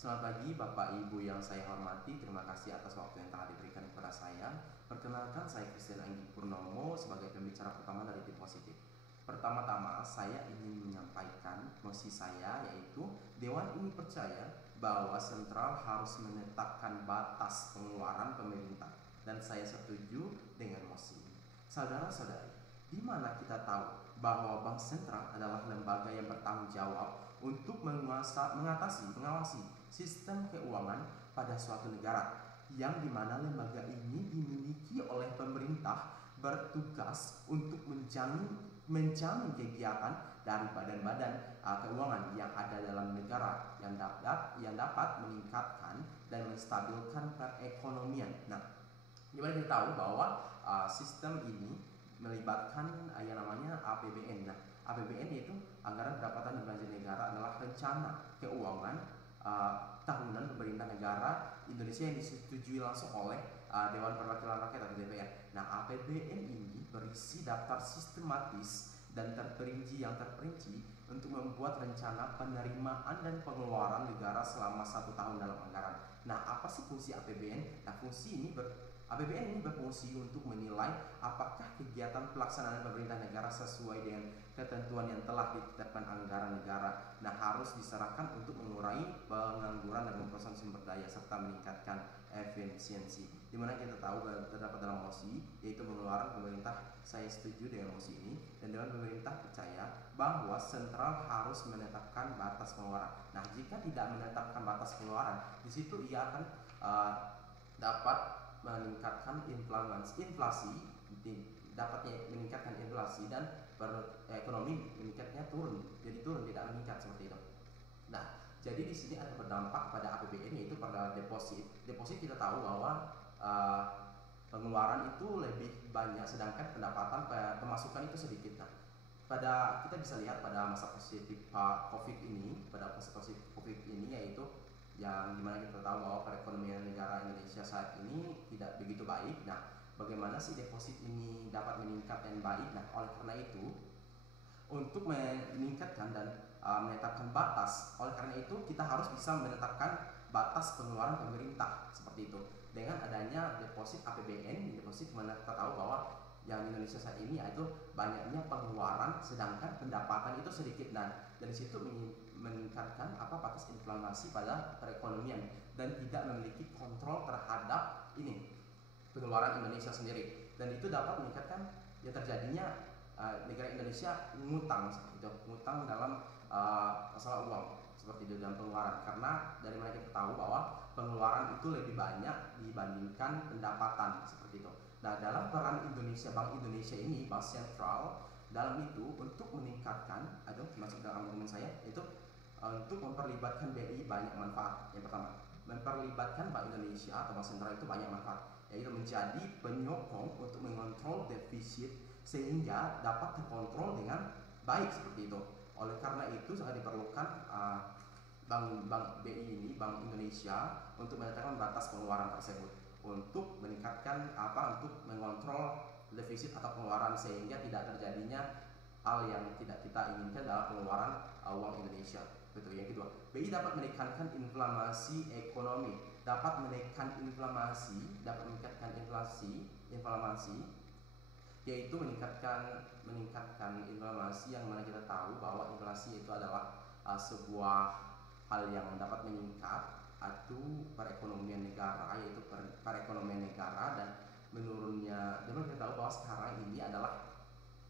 Selamat pagi Bapak Ibu yang saya hormati, terima kasih atas waktu yang telah diberikan kepada saya. Perkenalkan, saya Christian Anggi Purnomo sebagai pembicara pertama dari Tim Positif. Pertama-tama saya ingin menyampaikan mosi saya, yaitu Dewan ini percaya bahwa sentral harus menetapkan batas pengeluaran pemerintah, dan saya setuju dengan mosi ini. Saudara-saudari, di mana kita tahu bahwa bank sentral adalah lembaga yang bertanggung jawab untuk mengawasi sistem keuangan pada suatu negara, yang dimana lembaga ini dimiliki oleh pemerintah, bertugas untuk menjamin kegiatan dari badan-badan keuangan yang ada dalam negara yang dapat meningkatkan dan menstabilkan perekonomian. Nah, dimana kita tahu bahwa sistem ini melibatkan yang namanya APBN. Nah, APBN yaitu anggaran pendapatan dan belanja negara, adalah rencana keuangan tahunan pemerintah negara Indonesia yang disetujui langsung oleh Dewan Perwakilan Rakyat atau DPR. Nah, APBN ini berisi daftar sistematis dan terperinci untuk membuat rencana penerimaan dan pengeluaran negara selama 1 tahun dalam anggaran. Nah, apa sih fungsi APBN? Nah, APBN ini berfungsi untuk menilai apakah kegiatan pelaksanaan pemerintah negara sesuai dengan ketentuan yang telah ditetapkan anggaran negara. Nah, harus diserahkan untuk mengurangi pengangguran dan pemrosesan sumber daya serta meningkatkan efisiensi. Dimana kita tahu terdapat dalam mosi, yaitu pengeluaran pemerintah. Saya setuju dengan mosi ini, dan Dewan Pemerintah percaya bahwa sentral harus menetapkan batas pengeluaran. Nah, jika tidak menetapkan batas pengeluaran, di situ ia akan dapat meningkatkan inflasi, dapatnya meningkatkan inflasi, dan ekonomi meningkatnya turun tidak meningkat seperti itu. Nah, jadi di sini ada berdampak pada APBN, yaitu pada deposit. Deposit kita tahu bahwa pengeluaran itu lebih banyak, sedangkan pemasukan itu sedikit. Nah, kita bisa lihat pada masa positif COVID ini, yaitu yang dimana kita tahu bahwa perekonomian negara Indonesia saat ini tidak begitu baik. Nah, bagaimana sih deposit ini dapat meningkat dan baik? Nah, oleh karena itu, untuk meningkatkan dan menetapkan batas, oleh karena itu kita harus bisa menetapkan batas pengeluaran pemerintah seperti itu dengan adanya deposit APBN. Deposit mana kita tahu bahwa yang Indonesia saat ini yaitu banyaknya pengeluaran sedangkan pendapatan itu sedikit, dan dari situ meningkatkan batas inflasi pada perekonomian dan tidak memiliki kontrol terhadap pengeluaran Indonesia sendiri, dan itu dapat meningkatkan terjadinya negara Indonesia ngutang dalam masalah uang seperti itu, dalam pengeluaran, karena dari mana kita tahu bahwa pengeluaran itu lebih banyak dibandingkan pendapatan seperti itu. Nah, dalam peran Bank Indonesia ini, Bank Sentral, dalam itu untuk meningkatkan, masuk dalam argumen saya, itu untuk memperlibatkan BI banyak manfaat. Yang pertama, memperlibatkan Bank Indonesia atau Bank Sentral itu banyak manfaat, yaitu menjadi penyokong untuk mengontrol defisit sehingga dapat terkontrol dengan baik seperti itu. Oleh karena itu sangat diperlukan Bank BI ini, Bank Indonesia, untuk menetapkan batas pengeluaran tersebut untuk meningkatkan untuk mengontrol defisit atau pengeluaran sehingga tidak terjadinya hal yang tidak kita inginkan dalam pengeluaran uang Indonesia. Betul. Yang kedua, BI dapat meningkatkan inflasi ekonomi, dapat meningkatkan inflasi, yaitu meningkatkan inflasi, yang mana kita tahu bahwa inflasi itu adalah sebuah hal yang dapat meningkat atau perekonomian negara, yaitu perekonomian negara dan menurunnya. Dan kita tahu bahwa sekarang ini adalah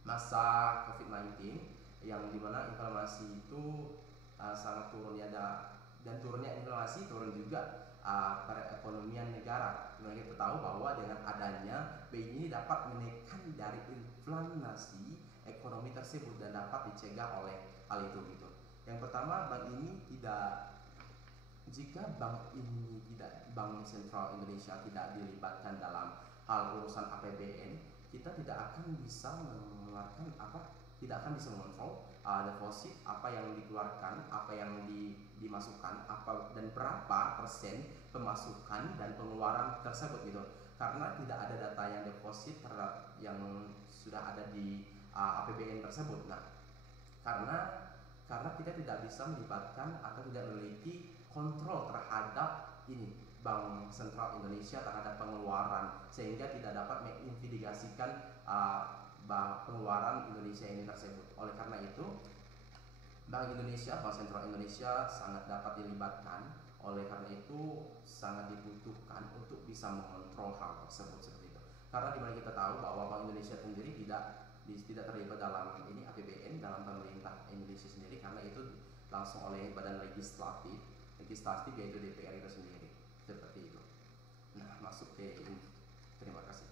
masa COVID-19, yang dimana inflasi itu sangat turun dan turunnya inflasi turun juga perekonomian negara. Dimana kita tahu bahwa dengan adanya BI ini dapat menekan dari inflasi ekonomi tersebut dan dapat dicegah oleh hal itu gitu. Yang pertama, jika Bank Sentral Indonesia tidak dilibatkan dalam hal urusan APBN, kita tidak akan bisa mengontrol deposit, apa yang dikeluarkan, apa yang dimasukkan, dan berapa persen pemasukan dan pengeluaran tersebut gitu. Karena tidak ada data yang deposit yang sudah ada di APBN tersebut. Nah, karena kita tidak bisa melibatkan atau tidak memiliki kontrol terhadap ini Bank Sentral Indonesia terhadap pengeluaran, sehingga tidak dapat mengintimidasikan pengeluaran Indonesia ini tersebut. Oleh karena itu, Bank Indonesia, Bank Sentral Indonesia sangat dapat dilibatkan. Oleh karena itu sangat dibutuhkan untuk bisa mengontrol hal tersebut seperti itu. Karena dimana kita tahu bahwa Bank Indonesia sendiri tidak terlibat dalam ini APBN, dalam pemerintah Indonesia sendiri, karena itu langsung oleh badan legislatif yaitu DPR itu sendiri seperti itu. Nah, masuk ke ini. Terima kasih.